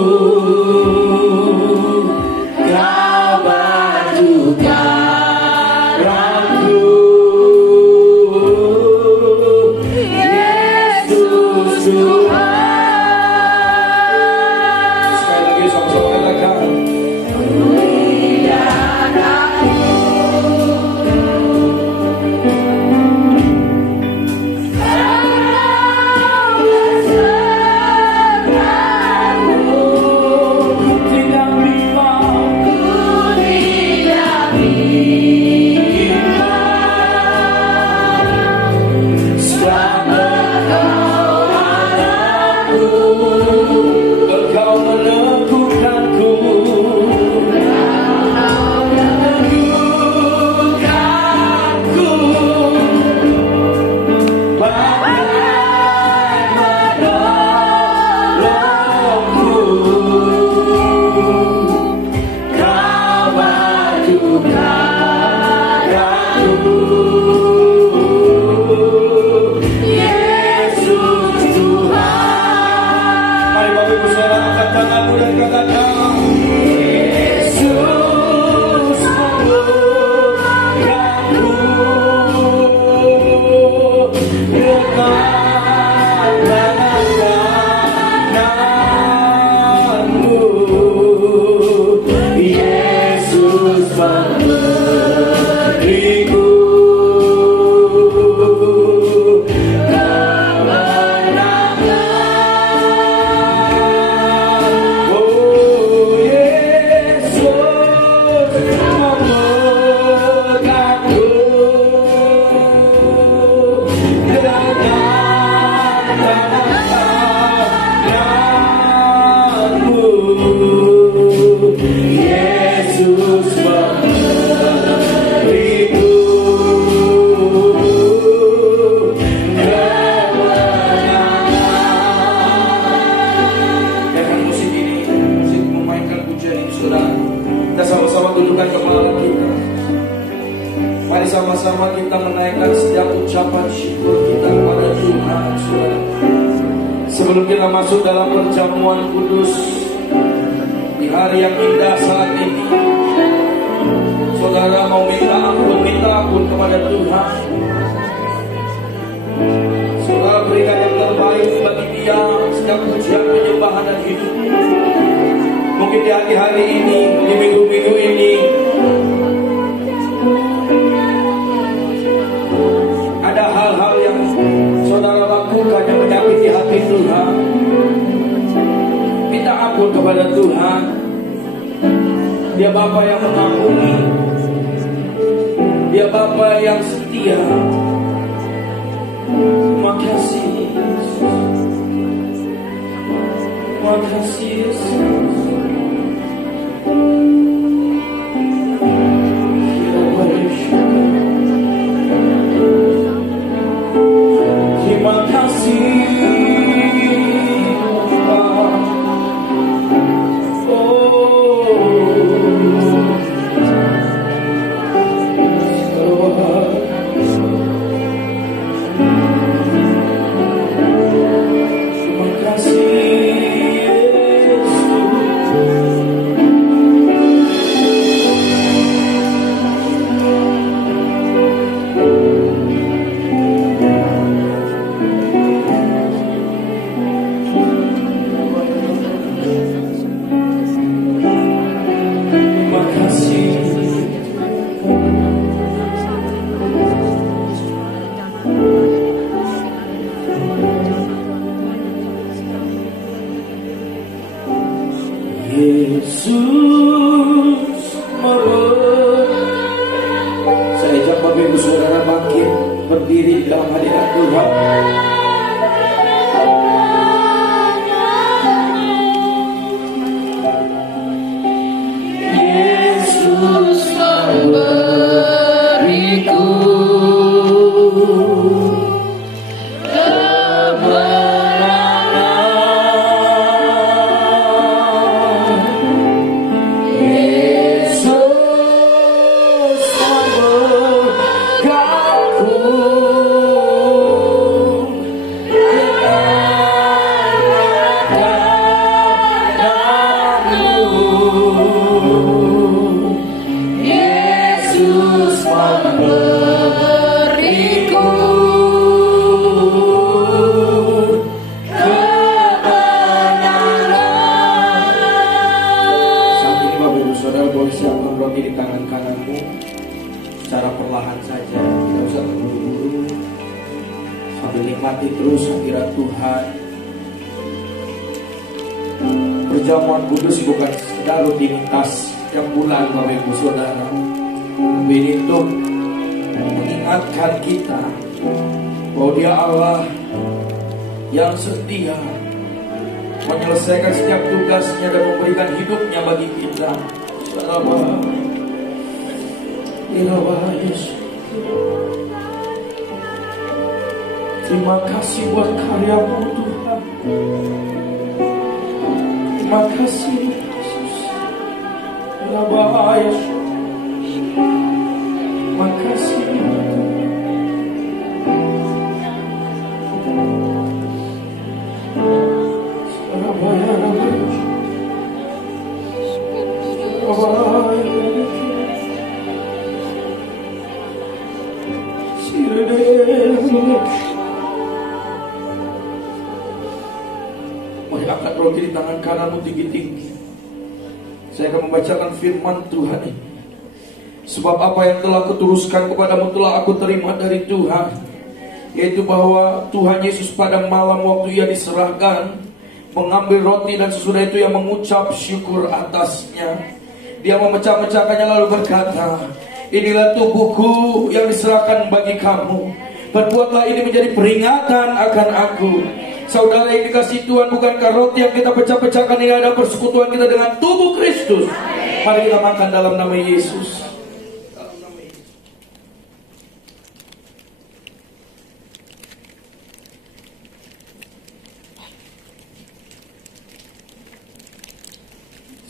Tuhan, saudara. Sebelum kita masuk dalam perjamuan kudus di hari yang indah saat ini, saudara mau minta ampun kepada Tuhan. Saudara berikan yang terbaik bagi Dia setiap pujian, penyembahan dan hidup. Mungkin di hari-hari ini, di minggu-minggu ini, ada hal-hal yang saudara lakukan yang menyakiti hati Tuhan. Minta ampun kepada Tuhan. Dia Bapa yang mengampuni, Dia Bapa yang setia. Terima kasih Yesus. Terima kasih Yesus. Terima kasih Bapa. Saya ajak Bapak Ibu Saudara bangkit berdiri dalam hadirat Tuhan. Yesus memberiku di tangan kananmu secara perlahan saja, tidak usah terburu-buru, sambil nikmati terus hadirat Tuhan. Perjamuan kudus bukan sekedar rutinitas yang bulan Bapak Ibu Saudara, tapi ini untuk mengingatkan kita bahwa Dia Allah yang setia, menyelesaikan setiap tugasnya dan memberikan hidupnya bagi kita. Terima kasih buat karya-Mu Tuhan. Terima kasih Yesus. Terima kasih. Mari angkat roti di tangan kananmu tinggi-tinggi. Saya akan membacakan firman Tuhan ini. Sebab apa yang telah kuturuskan kepadamu telah aku terima dari Tuhan, yaitu bahwa Tuhan Yesus pada malam waktu Ia diserahkan mengambil roti, dan sesudah itu Ia mengucap syukur atasnya. Dia memecah-mecahkannya lalu berkata, inilah tubuhku yang diserahkan bagi kamu. Perbuatlah ini menjadi peringatan akan aku. Saudara yang dikasihi Tuhan, bukankah roti yang kita pecah-pecahkan ini ada persekutuan kita dengan tubuh Kristus? Mari kita makan dalam nama Yesus.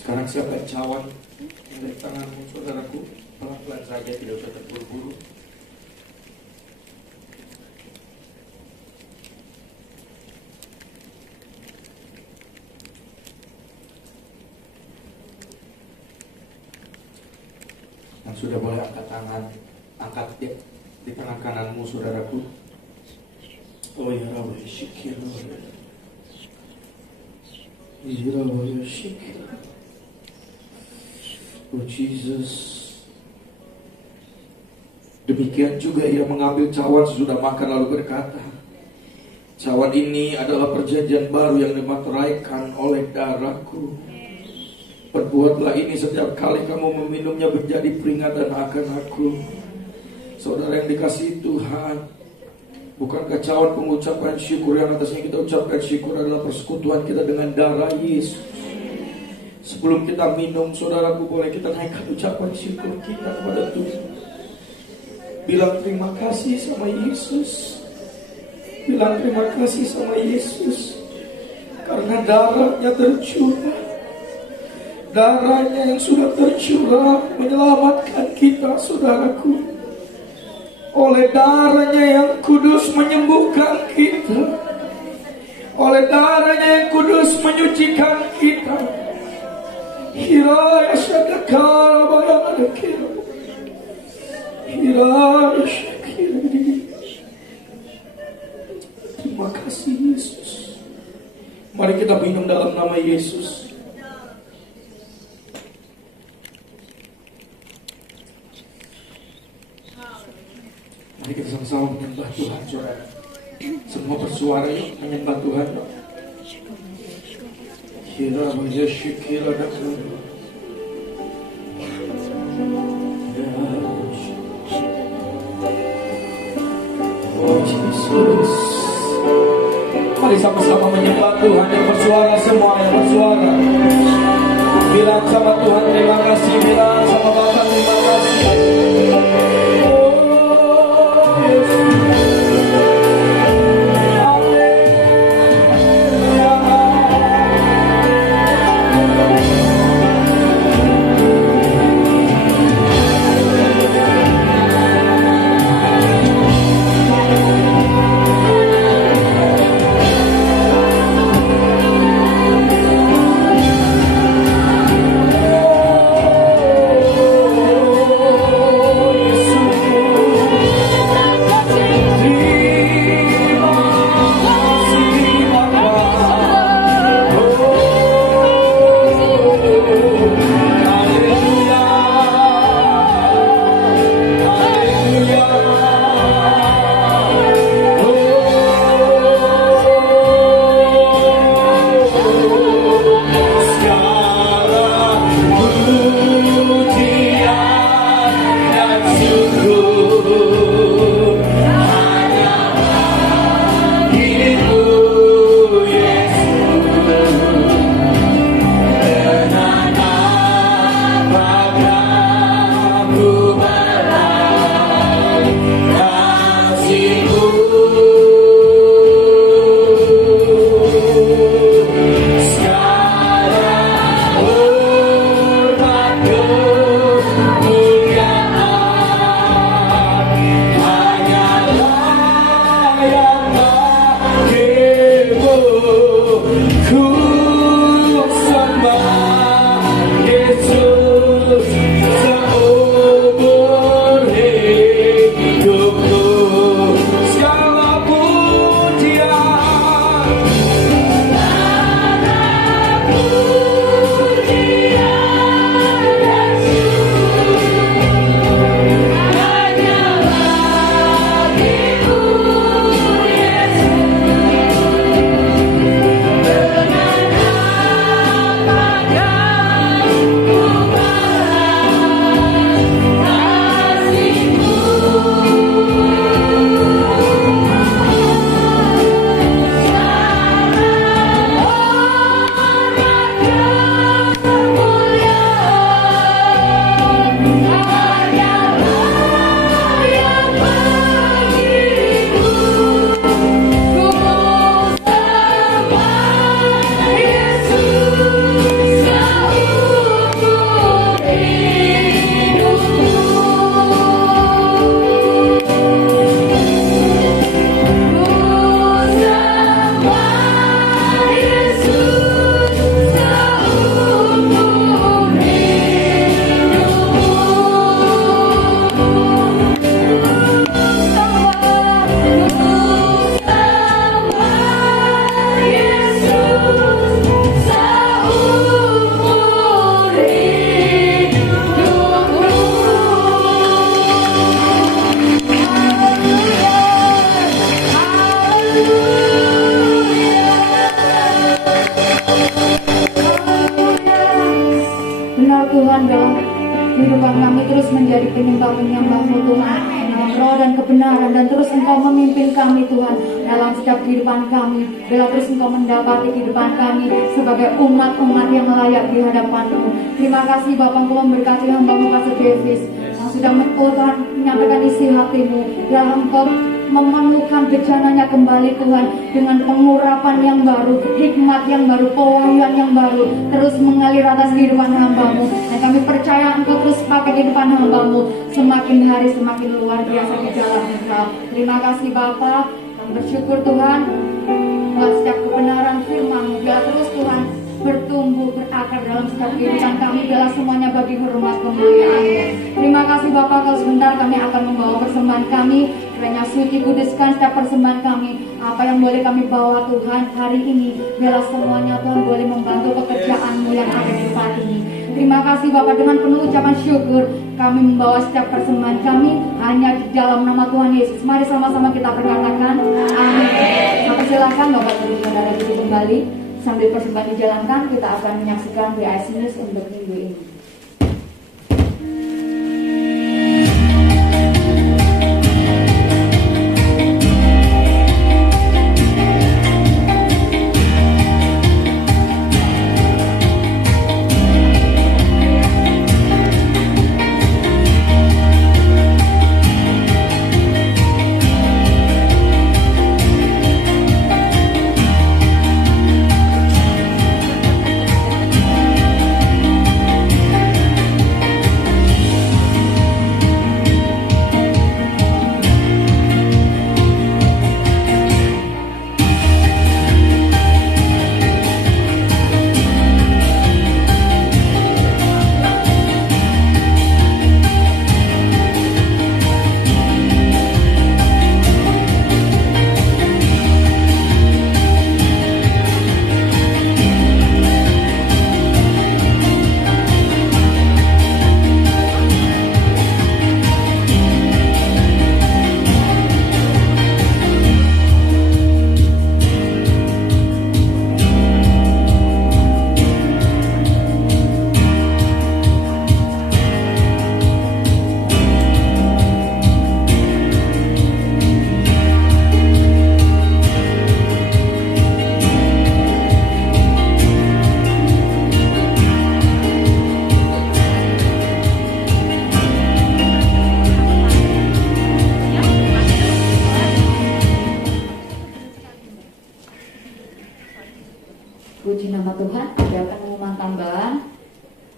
Sekarang siapkan cawan yang dari tanganmu, saudaraku. Pelan-pelan saja, tidak usah terburu-buru. sudah boleh angkat tangan, angkat di tangan kananmu, saudaraku. Oh ya Rabbi, syikir. Ya Rabbi, syikir. Oh Jesus. Demikian juga ia mengambil cawan sesudah makan lalu berkata, cawan ini adalah perjanjian baru yang dimateraikan oleh darahku. Perbuatlah ini setiap kali kamu meminumnya menjadi peringatan akan aku. Saudara yang dikasihi Tuhan, bukankah cawan pengucapan syukur yang atasnya kita ucapkan syukur adalah persekutuan kita dengan darah Yesus? Sebelum kita minum, saudaraku, boleh kita naikkan ucapan syukur kita kepada Tuhan. Bilang terima kasih sama Yesus. Bilang terima kasih sama Yesus, karena darahnya tercurah. Darahnya yang sudah tercurah menyelamatkan kita, saudaraku. Oleh darahnya yang kudus menyembuhkan kita. Oleh darahnya yang kudus menyucikan kita. Hiraya syadakal bayanadakir. Hiraya syakir. Terima kasih Yesus. Mari kita minum dalam nama Yesus. Mari kita sama-sama menyembah Tuhan, saudara. Semua bersuara yuk menyembah Tuhan. Kira wajah syikira dakar. Oh Jesus. Mari sama-sama menyembah Tuhan yang bersuara, semua yang bersuara. Bilang sama Tuhan terima kasih, bilang sama Bapa terima kasih. Yesus. Benar Tuhan, dalam kehidupan kami terus menjadi penyembah-penyembah-Mu Tuhan, dalam roh dan kebenaran, dan terus Engkau memimpin kami Tuhan dalam setiap kehidupan kami. Bila terus Engkau mendapati kehidupan kami sebagai umat-umat yang layak di hadapan-Mu. Terima kasih Bapa, Engkau memberkati hamba-Mu Pastor Davis yang sudah Tuhan menyampaikan isi hati-Mu. Dalam Engkau memenuhkan bencananya kembali Tuhan dengan pengurapan yang baru, hikmat yang baru, pewahyuan yang baru terus mengalir atas kehidupan hamba-Mu, dan kami percaya Engkau terus pakai kehidupan hamba-Mu semakin hari semakin luar biasa di jalan Engkau. Terima kasih Bapa, kami bersyukur Tuhan buat setiap kebenaran firman-Mu. Biar terus Tuhan bertumbuh, berakar dalam setiap kehidupan kami, biarlah semuanya bagi hormat kemuliaan-Mu. Terima kasih Bapak, kalau sebentar kami akan membawa persembahan kami. Kiranya suci kuduskan setiap persembahan kami. Apa yang boleh kami bawa Tuhan hari ini, biarlah semuanya Tuhan boleh membantu pekerjaan-Mu yang ada di tempat ini. Terima kasih Bapak, dengan penuh ucapan syukur kami membawa setiap persembahan kami hanya di dalam nama Tuhan Yesus. Mari sama-sama kita berkatakan amin. Maka silakan Bapak dan Saudara duduk kembali. Sambil persembahan dijalankan, kita akan menyaksikan BIC News untuk minggu ini. Puji nama Tuhan, ada pengumuman tambahan.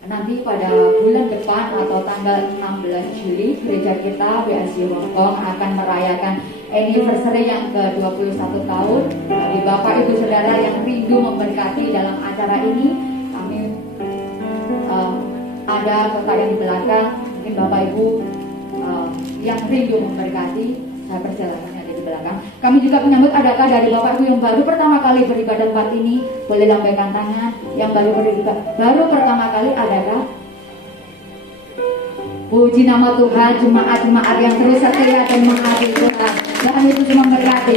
Nanti pada bulan depan atau tanggal 16 Juli, gereja kita BIC Hongkong akan merayakan anniversary yang ke-21 tahun. Bagi Bapak Ibu Saudara yang rindu memberkati dalam acara ini, kami ada kota yang di belakang. Mungkin Bapak Ibu yang rindu memberkati, saya persilakan ada di belakang. Kami juga menyambut adakah dari Bapak Ibu yang baru pertama kali beribadah tempat ini, boleh lambaikan tangan. Yang baru pertama kali adakah? Puji nama Tuhan, jemaat-jemaat yang terus setia dan mengasihi Tuhan. Tuhan Yesus memberkati.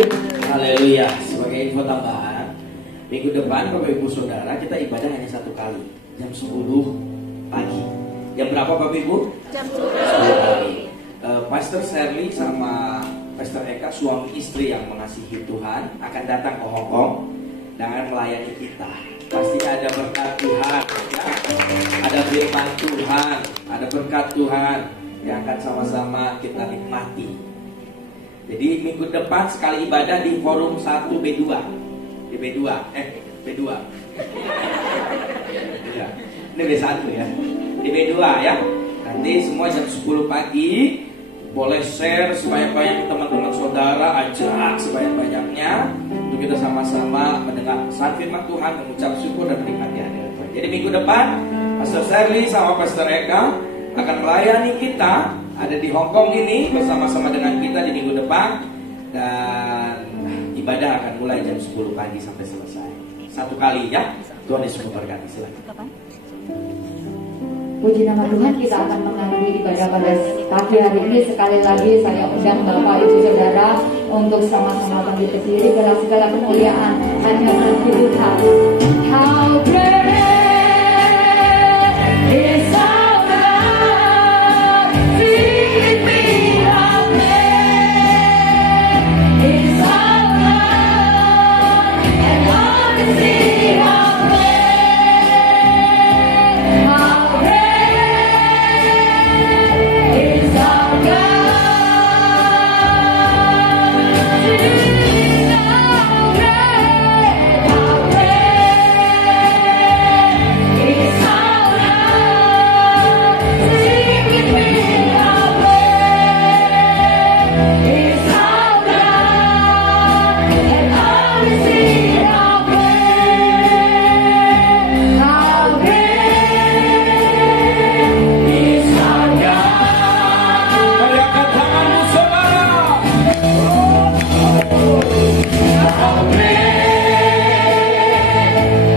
Haleluya. Sebagai info tambahan, minggu depan Bapak Ibu Saudara kita ibadah hanya satu kali, jam 10 pagi. Jam berapa Bapak Ibu? Jam 10 pagi. Pastor Shirley sama Pastor Eka, suami istri yang mengasihi Tuhan, akan datang ke Hong Kong dengan melayani kita. Pasti ada berkat Tuhan, ya. Ada firman Tuhan, ada berkat Tuhan yang akan sama-sama kita nikmati. Jadi minggu depan sekali ibadah di forum 1B2, di B2, B2. Ya. Ini B1 ya, di B2 ya. Nanti semua jam 10 pagi. Boleh share sebanyak-banyak teman-teman saudara, ajak sebanyak-banyaknya untuk kita sama-sama mendengar pesan firman Tuhan, mengucap syukur dan menikmati hadirat Tuhan. Jadi minggu depan Pastor Shirley sama Pastor Eka akan melayani kita ada di Hong Kong ini bersama-sama dengan kita di minggu depan, dan ibadah akan mulai jam 10 pagi sampai selesai. Satu kali ya. Tuhan Yesus memberkati. Silakan. Puji nama Tuhan, kita akan mengakhiri ibadah pada pagi hari ini. Sekali lagi saya undang Bapak Ibu Saudara untuk sama-sama bangkit berdiri. Segala kemuliaan hanya bagi Tuhan. How great is our God? Sing with me, how great is our God, and all the sea, how great, how great is our God. Sing, how great, how great is our God. Sing with me, how great is our God, and all the sea, how great, how great is our God. Mari angkat tanganmu saudara. How great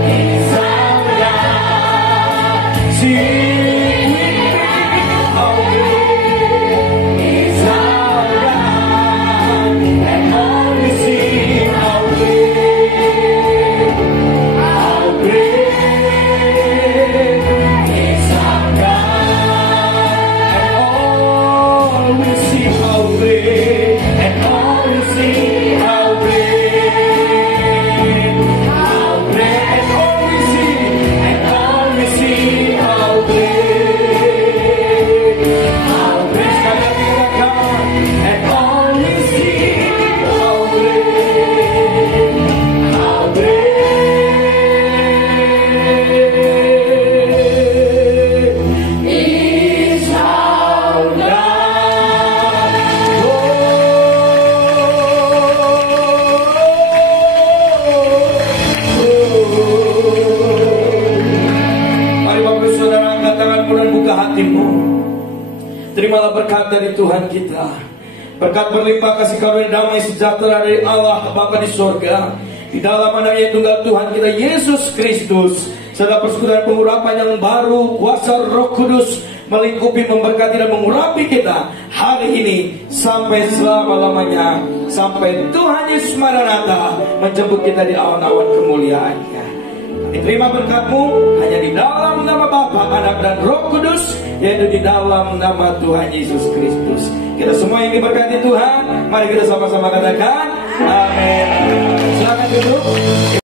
is our God. Sing with me, how great is our God, and all we see how great is our God, and all we see how great, and all we see how great, and all we see, and all we see how great, sekali lagi katakan, and all we see how great, is our God. Mari Bapak Saudara angkat tanganmu dan buka hatimu. Terimalah berkat dari Tuhan kita. Berkat berlimpah kasih karunia damai sejahtera dari Allah Bapa di sorga, di dalam anaknya tunggal Tuhan kita Yesus Kristus, serta persekutuan pengurapan yang baru, kuasa Roh Kudus melingkupi, memberkati dan mengurapi kita hari ini sampai selama-lamanya, sampai Tuhan Yesus Maranatha menjemput kita di awan-awan kemuliaan-Nya. Diterima berkat-Mu hanya di dalam nama Bapa, Anak dan Roh Kudus, yaitu di dalam nama Tuhan Yesus Kristus. Kita semua yang diberkati Tuhan, mari kita sama-sama katakan amin. Silakan duduk.